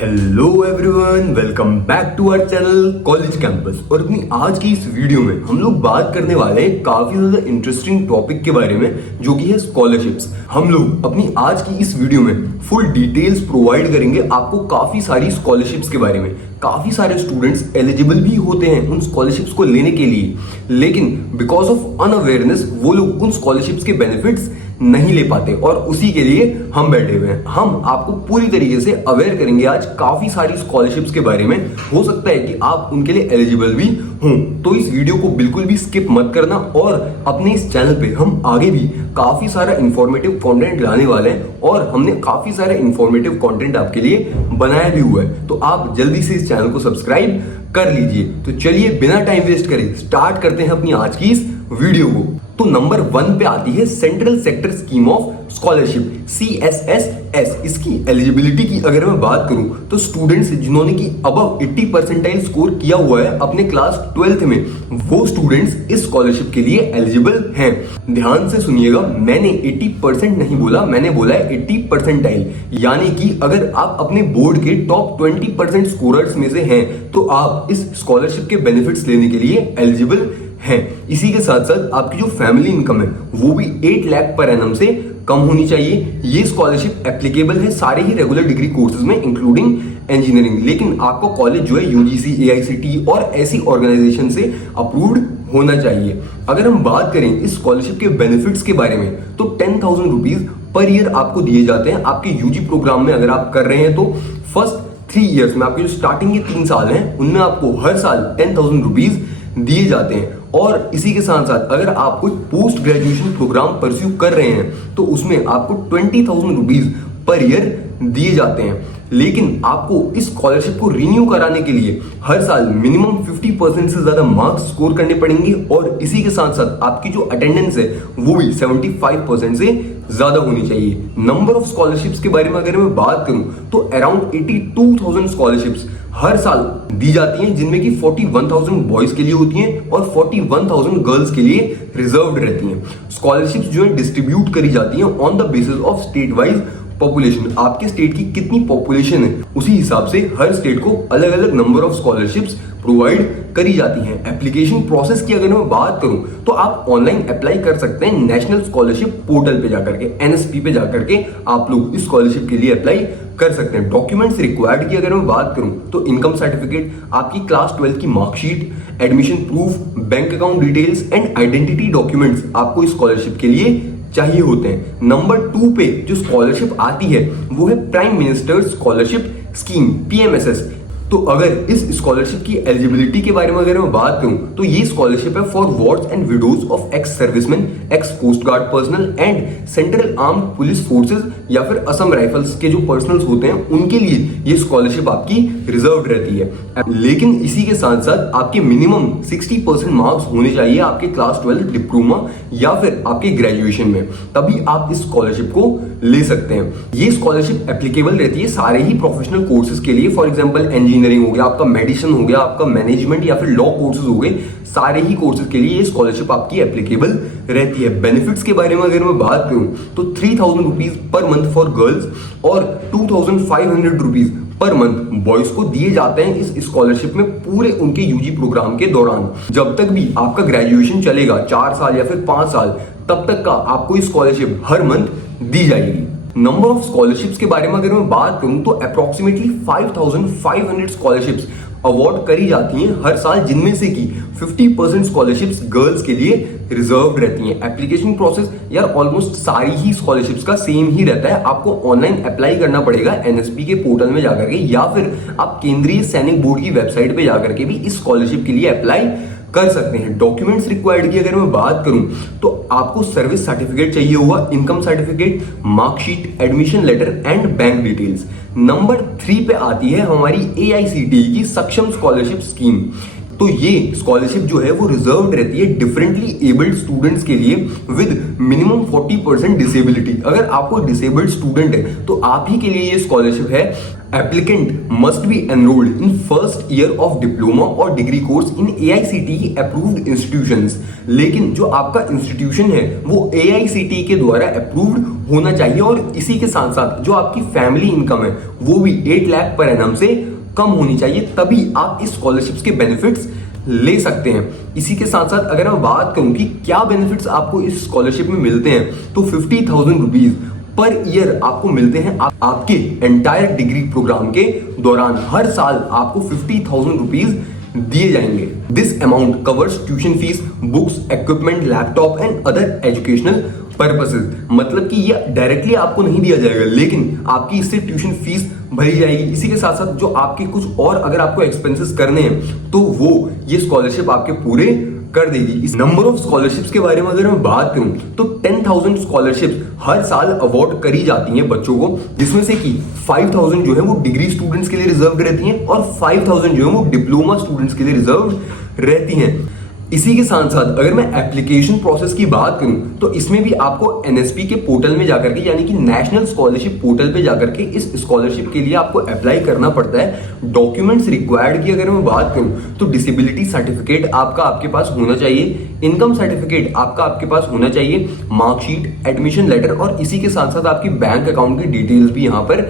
Hello everyone, welcome back to our channel college campus. और अपनी आज की इस वीडियो में हम लोग बात करने वाले हैं काफी ज्यादा इंटरेस्टिंग टॉपिक के बारे में, जो कि है स्कॉलरशिप्स। हम लोग अपनी आज की इस वीडियो में फुल डिटेल्स प्रोवाइड करेंगे आपको काफी सारी स्कॉलरशिप्स के बारे में। काफी सारे स्टूडेंट्स एलिजिबल भी होते हैं उन स्कॉलरशिप्स को लेने के लिए, लेकिन बिकॉज ऑफ अनअवेयरनेस वो लोग उन स्कॉलरशिप्स के बेनिफिट्स नहीं ले पाते, और उसी के लिए हम बैठे हुए हैं। हम आपको पूरी तरीके से अवेयर करेंगे आज काफी सारी स्कॉलरशिप्स के बारे में। हो सकता है कि आप उनके लिए एलिजिबल भी हों, तो इस वीडियो को बिल्कुल भी स्किप मत करना। और अपने इस चैनल पे हम आगे भी काफी सारा इंफॉर्मेटिव कंटेंट लाने वाले हैं, और हमने काफी सारा इंफॉर्मेटिव कंटेंट आपके लिए बनाया भी हुआ है, तो आप जल्दी से इस चैनल को सब्सक्राइब कर लीजिए। तो चलिए बिना टाइम वेस्ट करे स्टार्ट करते हैं अपनी आज की इस वीडियो को। तो नंबर 1 पे आती है central sector scheme of scholarship, CSSS। इसकी एलिजिबिलिटी की अगर मैं बात करूं तो स्टूडेंट्स जिन्होंने की अबव 80 परसेंटाइल स्कोर किया हुआ है अपने क्लास 12th में, वो स्टूडेंट्स इस स्कॉलरशिप के लिए एलिजिबल हैं। ध्यान से सुनिएगा, मैंने 80% नहीं बोला, मैंने बोला है 80 परसेंटाइल। यानी कि अगर आप अपने बोर्ड के टॉप 20% स्कोरर्स में से हैं तो आप इस स्कॉलरशिप के बेनिफिट्स लेने के लिए एलिजिबल हैं। इसी के साथ साथ आपकी जो फैमिली इनकम है वो भी 8 लाख पर एनम से कम होनी चाहिए। ये स्कॉलरशिप एप्लीकेबल है सारे ही रेगुलर डिग्री कोर्सेज में इंक्लूडिंग इंजीनियरिंग, लेकिन आपको कॉलेज जो है UGC, AICTE और ऐसी ऑर्गेनाइजेशन से अप्रूव्ड होना चाहिए। अगर हम बात करें इस स्कॉलरशिप के बेनिफिट्स के बारे में तो 10,000 रुपीज पर ईयर आपको दिए जाते हैं। आपके यूजी प्रोग्राम में अगर आप कर रहे हैं तो फर्स्ट 3 ईयर्स में, आपके जो स्टार्टिंग के 3 साल हैं उनमें आपको हर साल 10,000 रुपीज दिए जाते हैं। और इसी के साथ साथ अगर आप कोई पोस्ट ग्रेजुएशन प्रोग्राम परस्यू कर रहे हैं तो उसमें आपको 20,000 रुपीज पर ईयर दिए जाते हैं। लेकिन आपको इस स्कॉलरशिप को रिन्यू कराने के लिए हर साल मिनिमम 50% से ज्यादा मार्क्स स्कोर करने पड़ेंगे, और इसी के साथ साथ आपकी जो अटेंडेंस है वो भी 75% से ज्यादा होनी चाहिए। नंबर ऑफ स्कॉलरशिप्स के बारे में अगर मैं बात करूं तो अराउंड 82,000 स्कॉलरशिप्स हर साल दी जाती हैं, जिनमें कि 41,000 बॉयज के लिए होती हैं और 41,000 गर्ल्स के लिए रिजर्व्ड रहती हैं। स्कॉलरशिप्स जो है डिस्ट्रीब्यूट करी जाती हैं on the basis of state wise population. आपके स्टेट की कितनी पॉपुलेशन है उसी हिसाब से हर स्टेट को अलग अलग नंबर ऑफ स्कॉलरशिप्स प्रोवाइड करी जाती हैं। एप्लीकेशन प्रोसेस की अगर मैं बात करूं तो आप ऑनलाइन अप्लाई कर सकते हैं नेशनल स्कॉलरशिप पोर्टल पे जाकर के, NSP पे जाकर के आप लोग इस स्कॉलरशिप के लिए अप्लाई कर सकते हैं। डॉक्यूमेंट्स रिक्वायर्ड की अगर मैं बात करूं तो इनकम सर्टिफिकेट, आपकी क्लास 12 की marksheet, admission proof, bank account details and identity documents आपको इस स्कॉलरशिप के लिए चाहिए होते हैं। नंबर 2 पे जो स्कॉलरशिप आती है वो है prime minister scholarship scheme, PMSS। तो अगर इस स्कॉलरशिप की एलिजिबिलिटी के बारे में अगर मैं बात करूं तो ये स्कॉलरशिप है for wards and widows of ex servicemen, ex coast guard personnel and central armed police forces या फिर असम राइफल्स के जो पर्सनल्स होते हैं उनके लिए ये स्कॉलरशिप आपकी रिजर्व रहती है। लेकिन इसी के साथ साथ आपके मिनिमम 60% मार्क्स होने चाहिए आपके क्लास 12 डिप्लोमा या फिर आपके ग्रेजुएशन में, तभी आप इस स्कॉलरशिप को ले सकते हैं। ये स्कॉलरशिप एप्लीकेबल रहती है सारे ही प्रोफेशनल कोर्सेज के लिए। फॉर एग्जांपल इंजीनियरिंग हो गया, आपका मेडिसिन हो गया, आपका मैनेजमेंट या फिर लॉ कोर्सेज हो गए, सारे ही कोर्सेज के लिए ये स्कॉलरशिप आपकी एप्लीकेबल रहती है। बेनिफिट्स के बारे में अगर मैं बात करूं तो 3,000 rupees per month for girls और 2,500 रुपीज पर मंथ बॉयज को दिए जाते हैं इस स्कॉलरशिप में पूरे उनके यूजी प्रोग्राम के दौरान। जब तक भी आपका ग्रेजुएशन चलेगा 4 साल या फिर 5 साल, तब तक का आपको इस स्कॉलरशिप हर मंथ दी जाएगी। नंबर ऑफ स्कॉलरशिप्स के बारे में अगर मैं बात करूं तो अप्रोक्सीमेटली 5,500 स्कॉलरशिप्स अवार्ड करी जाती हैं हर साल, जिनमें से की 50% स्कॉलरशिप्स गर्ल्स के लिए रिजर्व रहती हैं। एप्लीकेशन प्रोसेस यार ऑलमोस्ट सारी ही स्कॉलरशिप्स का सेम ही रहता है। आपको ऑनलाइन अप्लाई करना पड़ेगा NSP के पोर्टल में जाकर के, या फिर आप केंद्रीय सैनिक बोर्ड की वेबसाइट पे जाकर के भी इस स्कॉलरशिप के लिए अप्लाई कर सकते हैं। डॉक्यूमेंट्स रिक्वायर्ड की अगर मैं बात करूं तो आपको सर्विस सर्टिफिकेट चाहिए होगा, income certificate, marksheet, admission letter and bank details. Number 3 पे आती है हमारी AICTE की सक्षम स्कॉलरशिप स्कीम। तो ये स्कॉलरशिप जो है वो रिजर्व रहती है डिफरेंटली एबल्ड स्टूडेंट्स के लिए विद मिनिमम 40% डिसेबिलिटी। अगर आपको डिसेबल्ड स्टूडेंट है तो आप ही के लिए ये स्कॉलरशिप है। Applicant must be enrolled in first year of diploma or degree course in AICTE approved institutions। लेकिन जो आपका इंस्टीट्यूशन है वो AICTE के द्वारा अप्रूव्ड होना चाहिए और इसी के साथ साथ जो आपकी फैमिली इनकम है वो भी 8 लाख पर एनम से कम होनी चाहिए, तभी आप इस स्कॉलरशिप्स के बेनिफिट्स ले सकते हैं। इसी के साथ साथ अगर मैं बात करूं कि क्या बेनिफिट्स आपको इस स्कॉलरशिप में मिलते हैं, तो 50,000 रुपीज पर ईयर आपको मिलते हैं आपके एंटायर डिग्री प्रोग्राम के दौरान। हर साल आपको 50,000 रुपीज दिए जाएंगे। This amount covers tuition fees, books, equipment, laptop and other educational purposes. मतलब कि ये डायरेक्टली आपको नहीं दिया जाएगा, लेकिन आपकी इससे ट्यूशन फीस भरी जाएगी। इसी के साथ साथ जो आपके कुछ और अगर आपको एक्सपेंसेस करने हैं तो वो ये स्कॉलरशिप आपके पूरे कर देगी। इस नंबर ऑफ स्कॉलरशिप्स के बारे में अगर मैं बात करूं तो 10,000 स्कॉलरशिप्स हर साल अवार्ड करी जाती हैं बच्चों को, जिसमें से कि 5,000 जो है वो डिग्री स्टूडेंट्स के लिए रिजर्व रहती हैं और 5,000 जो है वो डिप्लोमा स्टूडेंट्स के लिए रिजर्व रहती हैं। इसी के साथ साथ अगर मैं एप्लीकेशन प्रोसेस की बात करूं तो इसमें भी आपको एनएसपी के पोर्टल में जाकर के, यानी कि नेशनल स्कॉलरशिप पोर्टल पे जाकर के इस स्कॉलरशिप के लिए आपको अप्लाई करना पड़ता है। डॉक्यूमेंट्स रिक्वायर्ड की अगर मैं बात करूं तो डिसेबिलिटी सर्टिफिकेट आपके पास होना चाहिए, इनकम सर्टिफिकेट आपके पास होना चाहिए, मार्कशीट, एडमिशन लेटर और इसी के साथ साथ आपकी बैंक अकाउंट की डिटेल्स भी यहाँ पर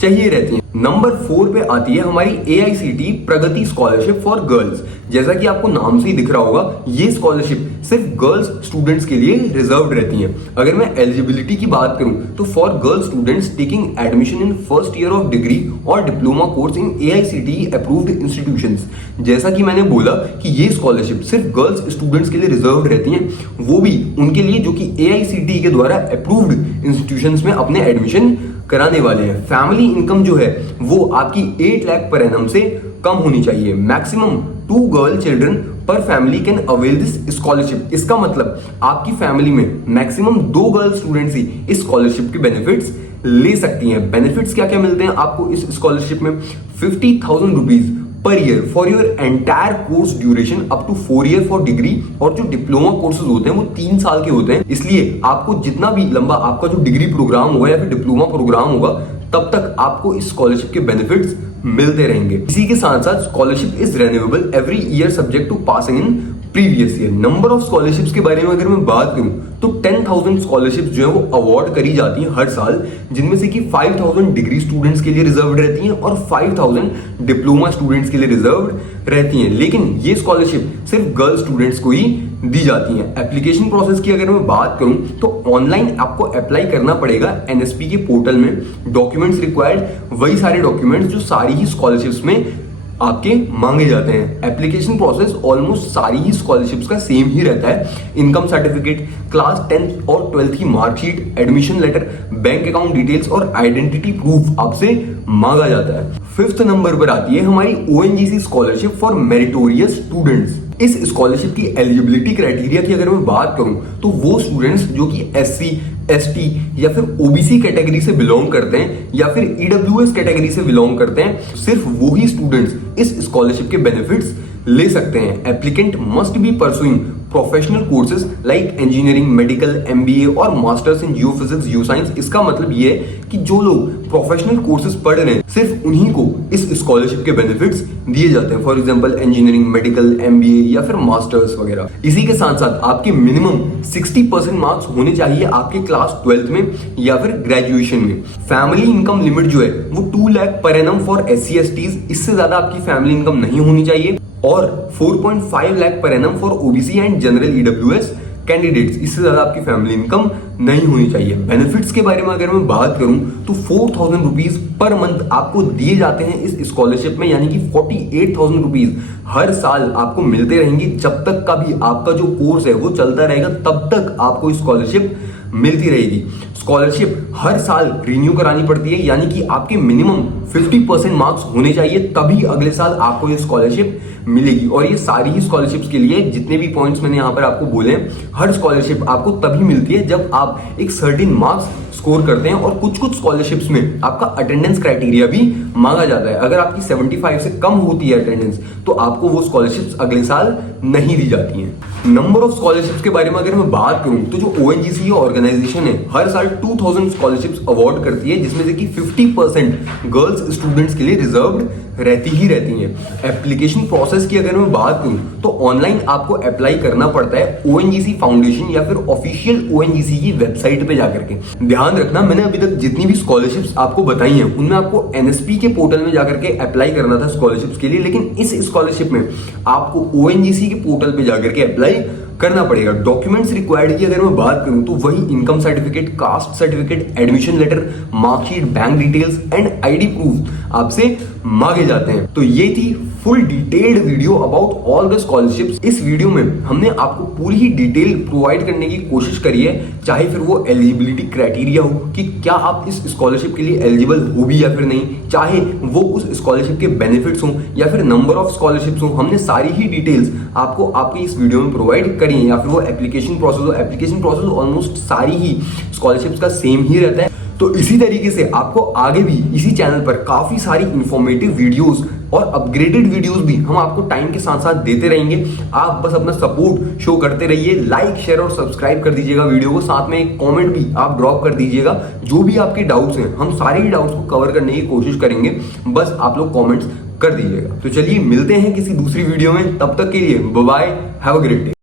चाहिए रहती है। नंबर 4 पे आती है हमारी AICT Pragati scholarship for girls. जैसा कि आपको नाम से ही दिख रहा होगा, ये स्कॉलरशिप सिर्फ गर्ल्स स्टूडेंट्स के लिए रिजर्व रहती है। अगर मैं एलिजिबिलिटी की बात करूं तो for girls students taking admission in first year of degree और diploma course in AICTE approved institutions. जैसा कि मैंने बोला कि ये स्कॉलरशिप सिर्फ गर्ल्स स्टूडेंट्स के लिए रिजर्व रहती है, वो भी उनके लिए जो कि AICTE के द्वारा अप्रूव्ड इंस्टीट्यूशंस में अपने एडमिशन कराने वाले हैं। फैमिली इनकम जो है वो आपकी 8 लाख पर एनम से कम होनी चाहिए। मैक्सिमम 2 गर्ल चिल्ड्रन पर family can avail this scholarship. इसका मतलब आपकी फैमिली में मैक्सिमम 2 गर्ल स्टूडेंट्स ही इस स्कॉलरशिप के बेनिफिट्स ले सकती हैं। बेनिफिट्स क्या क्या मिलते हैं आपको इस स्कॉलरशिप में? 50,000 rupees per year for your entire course duration up to 4 year for degree, और जो डिप्लोमा कोर्सेज होते हैं वो 3 साल के होते हैं। इसलिए आपको जितना भी लंबा आपका जो डिग्री प्रोग्राम होगा या फिर डिप्लोमा प्रोग्राम होगा तब तक आपको इस स्कॉलरशिप के बेनिफिट्स मिलते रहेंगे। इसी के साथ साथ scholarship is renewable every year subject to passing in previous year. Number of scholarships के बारे में अगर मैं बात करूं तो 10,000 स्कॉलरशिप्स जो है वो अवार्ड करी जाती हैं हर साल, जिनमें से कि 5,000 डिग्री स्टूडेंट्स के लिए रिजर्व रहती हैं और 5,000 डिप्लोमा स्टूडेंट्स के लिए रिजर्व रहती हैं। लेकिन ये स्कॉलरशिप सिर्फ गर्ल स्टूडेंट्स को ही दी जाती हैं। एप्लीकेशन प्रोसेस की अगर मैं बात करूं तो ऑनलाइन आपको अप्लाई करना पड़ेगा एनएसपी के पोर्टल में। डॉक्यूमेंट्स रिक्वायर्ड वही सारे डॉक्यूमेंट्स जो सारी ही स्कॉलरशिप्स में आपके मांगे जाते हैं। एप्लीकेशन प्रोसेस ऑलमोस्ट सारी ही स्कॉलरशिप्स का सेम ही रहता है। इनकम सर्टिफिकेट, क्लास 10th और 12th की marksheet, admission letter, bank account details और आइडेंटिटी प्रूफ आपसे मांगा जाता है। 5th नंबर पर आती है हमारी ONGC scholarship for meritorious students. इस स्कॉलरशिप की एलिजिबिलिटी क्राइटेरिया की अगर मैं बात करूं तो वो स्टूडेंट्स जो कि SC, ST या फिर OBC कैटेगरी से बिलोंग करते हैं या फिर EWS कैटेगरी से बिलोंग करते हैं, सिर्फ वो ही स्टूडेंट्स इस स्कॉलरशिप के बेनिफिट्स ले सकते हैं। Applicant must be pursuing professional courses like engineering, medical, MBA और मास्टर्स इन जियोफिजिक्स, जियोसाइंस। इसका मतलब ये है कि जो लोग प्रोफेशनल कोर्सेज पढ़ रहे हैं सिर्फ उन्हीं को इस स्कॉलरशिप के बेनिफिट्स दिए जाते हैं। For example engineering, medical, MBA या फिर मास्टर्स वगैरह। इसी के साथ साथ आपके मिनिमम 60% मार्क्स होने चाहिए आपके क्लास 12th में या फिर ग्रेजुएशन में। फैमिली इनकम लिमिट जो है वो 2 lakh per annum for SC STs, इससे ज्यादा आपकी फैमिली इनकम नहीं होनी चाहिए, और 4.5 lakh per annum for OBC and general EWS candidates, इससे ज्यादा आपकी फैमिली इनकम नहीं होनी चाहिए। बेनिफिट्स के बारे में अगर मैं बात करूं तो 4,000 रुपीज पर मंथ आपको दिए जाते हैं इस स्कॉलरशिप में, यानी कि 48,000 रुपीज हर साल आपको मिलते रहेंगे। जब तक का भी आपका जो कोर्स है वो चलता रहेगा तब तक आपको स्कॉलरशिप मिलती रहेगी। स्कॉलरशिप हर साल रिन्यू करानी पड़ती है, यानी कि आपके मिनिमम 50% मार्क्स होने चाहिए, तभी अगले साल आपको ये स्कॉलरशिप मिलेगी। और ये सारी ही स्कॉलरशिप्स के लिए जितने भी पॉइंट्स मैंने यहाँ पर आपको बोले, हर स्कॉलरशिप आपको तभी मिलती है जब आप एक सर्टेन मार्क्स स्कोर करते हैं। और कुछ कुछ स्कॉलरशिप्स में आपका अटेंडेंस क्राइटेरिया भी मांगा जाता है। अगर आपकी 75 से कम होती है अटेंडेंस तो आपको वो स्कॉलरशिप्स अगले साल नहीं दी जाती हैं। नंबर ऑफ स्कॉलरशिप्स के बारे में अगर मैं बात करूं तो जो ONGC ऑर्गेनाइजेशन है हर साल साल 2000 स्कॉलरशिप्स अवार्ड करती है, जिसमें से कि 50% गर्ल्स स्टूडेंट्स के लिए रिजर्व्ड रहती ही रहती हैं। एप्लीकेशन प्रोसेस की अगर मैं बात करूं तो ऑनलाइन आपको अप्लाई करना पड़ता है ओएनजीसी फाउंडेशन या फिर ऑफिशियल ओएनजीसी की वेबसाइट पे जाकर के। ध्यान रखना, मैंने अभी तक जितनी भी स्कॉलरशिप्स आपको बताई हैं उनमें आपको एनएसपी के पोर्टल में जाकर के अप्लाई करना था स्कॉलरशिप्स के लिए, लेकिन इस स्कॉलरशिप में आपको ओएनजीसी के पोर्टल पे जाकर के अप्लाई करना पड़ेगा। डॉक्यूमेंट्स रिक्वायर्ड की अगर मैं बात करूं तो वही income certificate, caste certificate, admission letter, marksheet, bank details and ID proof आपसे मांगे जाते हैं। तो ये थी full detailed video about all the scholarships. इस वीडियो में हमने आपको पूरी ही डिटेल प्रोवाइड करने की कोशिश करी है, चाहे फिर वो एलिजिबिलिटी क्राइटेरिया हो कि क्या आप इस स्कॉलरशिप के लिए एलिजिबल हो भी या फिर नहीं, चाहे वो उस स्कॉलरशिप के बेनिफिट्स हो या फिर नंबर ऑफ स्कॉलरशिप्स हो, हमने सारी ही डिटेल्स आपको आपकी इस वीडियो में प्रोवाइड करी है। या फिर वो एप्लीकेशन प्रोसेस हो, एप्लीकेशन प्रोसेस ऑलमोस्ट सारी ही स्कॉलरशिप्स का सेम ही रहता है। तो इसी तरीके से आपको आगे भी इसी चैनल पर काफी सारी इंफॉर्मेटिव वीडियोस और अपग्रेडेड वीडियोस भी हम आपको टाइम के साथ साथ देते रहेंगे। आप बस अपना सपोर्ट शो करते रहिए, लाइक, शेयर और सब्सक्राइब कर दीजिएगा वीडियो को, साथ में एक कमेंट भी आप ड्रॉप कर दीजिएगा। जो भी आपके डाउट्स हैं हम सारे ही डाउट्स को कवर करने की कोशिश करेंगे, बस आप लोग कॉमेंट्स कर दीजिएगा। तो चलिए मिलते हैं किसी दूसरी वीडियो में, तब तक के लिए bye bye, have a great day.